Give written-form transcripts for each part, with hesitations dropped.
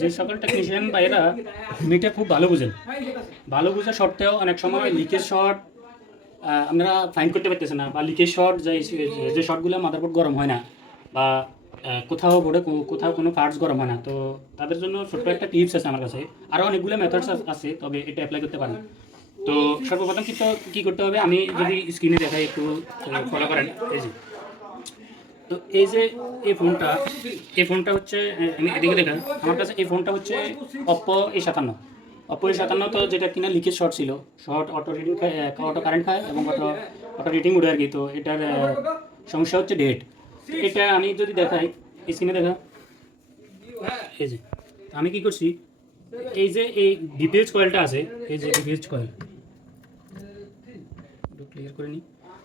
যে সকল টেকনিশিয়ান ভাইয়েরা মিটার খুব ভালো বুঝেন, ভালো বুঝা সত্ত্বেও অনেক সময় লিকেজ শর্ট আপনারা ফাইন্ড করতে পারতেছেন না, বা লিকেজ শর্ট যে শর্টগুলো মাদারবোর্ড গরম হয় না, বা কোথাও বোর্ডে কোথাও কোনো পার্টস গরম হয় না, তো তাদের জন্য ছোট্ট একটা টিপস আছে আমার কাছে। আরও অনেকগুলো মেথডস আছে, তবে এটা অ্যাপ্লাই করতে পারেন। তো সর্বপ্রথম কিন্তু কী করতে হবে, আমি যদি স্ক্রিনে দেখাই একটু ফলো করেন। এই যে, তো এই ফোনটা হচ্ছে, আমি এদিকে দেখেন আমার কাছে এই ফোনটা হচ্ছে Oppo A57। তো যেটা কিনা লিকেজ শর্ট ছিল, শর্ট অটো রিডিং খায়, অটো কারেন্ট খায় এবং অটো অটো রিডিং উঠে আর কি। তো এটার সমস্যা হচ্ছে ডেট। এটা আমি যদি দেখাই, স্ক্রিনে দেখা, এই যে আমি কি করছি, এই যে এই ডিপিএইচ কয়েলটা আছে, এই যে ডিপিএইচ কয়েল ক্লিয়ার করে নিই।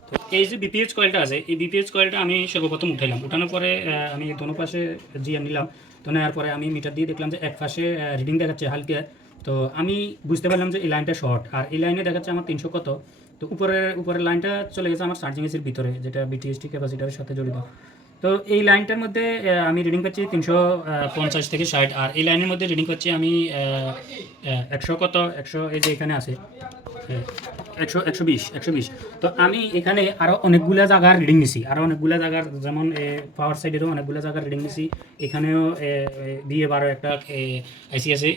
তো এই যে বিপিএইচ কয়েলটা আছে, এই বিপিএইচ কয়েলটা আমি সর্বপ্রথম উঠাইলাম। উঠানোর পরে আমি দোনো পাশে জিআর নিলাম। তো নেওয়ার পরে আমি মিটার দিয়ে দেখলাম যে এক পাশে রিডিং দেখাচ্ছে হালকা। তো আমি বুঝতে পারলাম যে এই লাইনটা শর্ট, আর এই লাইনে দেখাচ্ছে আমার 300 কত। তো উপরের লাইনটা চলে গেছে আমার চার্জিং এসির ভিতরে, যেটা বিটিএসটি ক্যাপাসিটারের সাথে জড়িত। তো এই লাইনটার মধ্যে আমি রিডিং পাচ্ছি 350 থেকে 60, আর এই লাইনের মধ্যে রিডিং পাচ্ছি আমি 100 কত, 100, এই যে এখানে আছে 120। তো আমি এখানে আরও অনেকগুলা জায়গার রিডিং নিছি, আরও অনেকগুলা জায়গার, যেমন পাওয়ার সাইডেরও অনেকগুলা জায়গার রিডিং নিছি। এখানেও BA12 একটা আইসি আছে,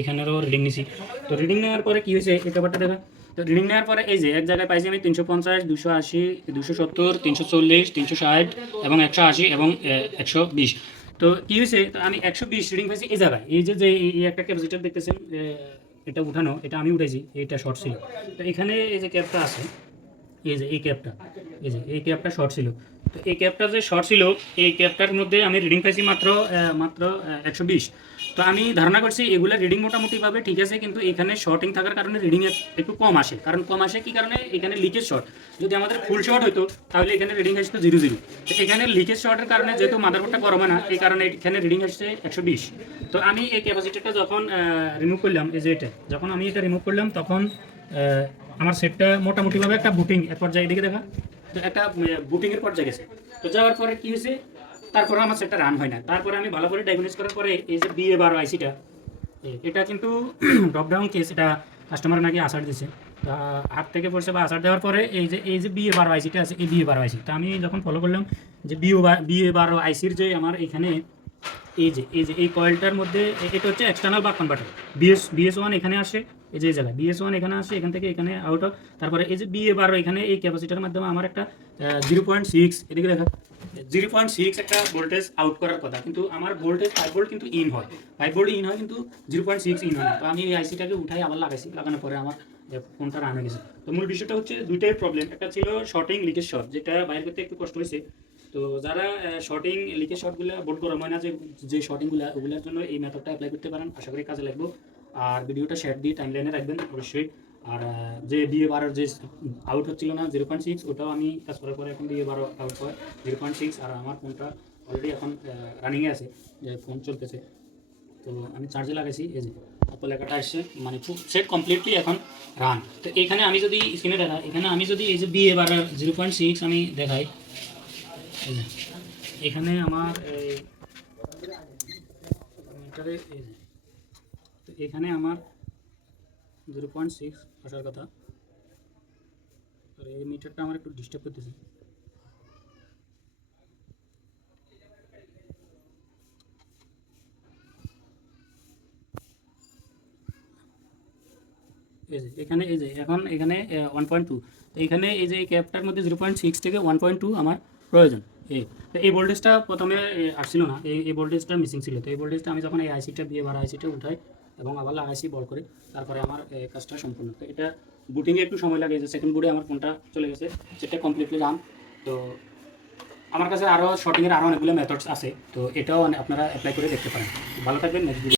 এখানেরও রিডিং নিছি। তো রিডিং নেওয়ার পরে কী হয়েছে এই ব্যাপারটা দেখা। তো রিডিং নেওয়ার পরে এই যে এক জায়গায় পাইছি আমি 350, 280, 270, 340, 360 এবং 180 এবং 120। তো কী হয়েছে, তো আমি 120 রিডিং পাইছি এই জায়গায়। এই যে এই একটা ক্যাপাসিটার দেখতেছেন, এটা উঠানো, এটা আমি উঠাইছি, এটা শর্ট ছিল। তো এখানে এই যে ক্যাপটা আছে, এই যে এই ক্যাপটা, এই ক্যাপটা শর্ট ছিল। তো এই ক্যাপটা যে শর্ট ছিল, এই ক্যাপটার মধ্যে আমি রিডিং পাইছি মাত্র 120। তো আমি ধারণা করছি এগুলো রিডিং মোটামুটিভাবে ঠিক আছে, কিন্তু এখানে শর্টিং থাকার কারণে রিডিং একটু কম আসে। কারণ কম আসে কি কারণে, এখানে লিকেজ শর্ট। যদি আমাদের ফুল শর্ট হতো তাহলে এখানে রিডিং আসতো 0 0। তো এখানে লিকেজ শর্টের কারণে যেহেতু মাদারবোর্ডটা গরম হয় না, এই কারণে এখানে রিডিং আসছে 120। তো আমি এই ক্যাপাসিটারটা যখন রিমুভ করলাম, এই যে যখন আমি এটা রিমুভ করলাম, তখন আমার সেটটা মোটামুটিভাবে একটা বুটিং এক পর্যায়ে, এদিকে দেখা, তো একটা বুটিংয়ের পর্যায়ে গেছে। তো যাওয়ার পরে কী হয়েছে, তারপরে আমার সেটটা রান হয় না। তারপরে আমি ভালো করে ডায়াগনোস করার পরে এই যে BA12 আইসিটা, এটা কিন্তু ড্রপডাউন কেস, এটা কাস্টমার নাকি আসার দিয়েছে, তা হাত থেকে পড়ছে বা আসার দেওয়ার পরে এই যে BA12 আইসিটা আছে, এই BA12 আইসি, তা আমি যখন ফলো করলাম যে BA12 আইসির যে আমার এখানে এই কয়েলটার মধ্যে, এটা হচ্ছে এক্সটার্নাল বাক কনভার্টার। BS1 এখানে আসে, এই যে জায়গায় BS1 এখানে আসে, এখান থেকে এখানে আউট হয়। তারপরে এই যে BA12 এখানে এই ক্যাপাসিটার মাধ্যমে আমার একটা 0.6, এদিকে দেখা, 0.6 একটা ভোল্টেজ আউট করার কথা, কিন্তু আমার ভোল্টেজ 5 ভোল্ট কিন্তু ইন হয়, 5 ভোল্ট ইন হয়, কিন্তু 0.6 ইন হয় না। তো আমি এই আইসিটাকে উঠাই আবার লাগাইছি, লাগানোর পরে আমার ফোনটা রান হয়ে গেছে। তো মূল বিষয়টা হচ্ছে দুইটাই প্রবলেম, একটা ছিল শর্টিং লিকেজ শর্ট, যেটা বাইরে করতে একটু কষ্ট হয়েছে। তো যারা শর্টিং লিকেজ শর্টগুলো বোর্ড গরম হয় না, যে শর্টিংগুলো, ওগুলোর জন্য এই মেথডটা অ্যাপ্লাই করতে পারেন, আশা করি কাজে লাগবে। আর ভিডিওটা শেয়ার দিয়ে টাইমলাইনে রাখবেন অবশ্যই। আর যে BA12 যে আউট হচ্ছিল না 0.6, ওটাও আমি কাজ করার পরে এখন BA12 আউট হয় 0.6। আর আমার ফোনটা অলরেডি এখন রানিংয়ে আছে, যে ফোন চলতেছে। তো আমি চার্জে লাগাইছি, এই যে Oppo লেখাটা আসছে, মানে খুব সেট কমপ্লিটলি এখন রান। তো এখানে আমি যদি স্ক্রিনে দেখাই, এখানে আমি যদি এই যে BA12 0.6 আমি দেখাই, এখানে আমার মিটারে, তো এখানে আমার 0.6 আসার কথা। আর এই মিটারটা আমার একটু ডিস্টার্ব করতেছে। এখানে এখন এখানে 1.2। তো এখানে এই যে ক্যাপটার মধ্যে 0.6 থেকে 1.2 আমার প্রয়োজন। এই ভোল্টেজটা প্রথমে আসছিল না, এই ভোল্টেজটা মিসিং ছিল। তো এই ভোল্টেজটা আমি যখন এই আইসিটা BA12 আইসিটা উঠাই এবং আবার লাগাইছি বল করে, তারপরে আমার কাজটা সম্পূর্ণ। তো এটা বুটিংয়ে একটু সময় লাগে, যে সেকেন্ড বুটে আমার ফোনটা চলে গেছে, সেটা কমপ্লিটলি রান। তো আমার কাছে আরও শর্টিংয়ের আরও অনেকগুলো মেথডস আছে, তো এটাও আপনারা অ্যাপ্লাই করে দেখতে পারেন। ভালো থাকবেন, নেক্সট ভিডিও।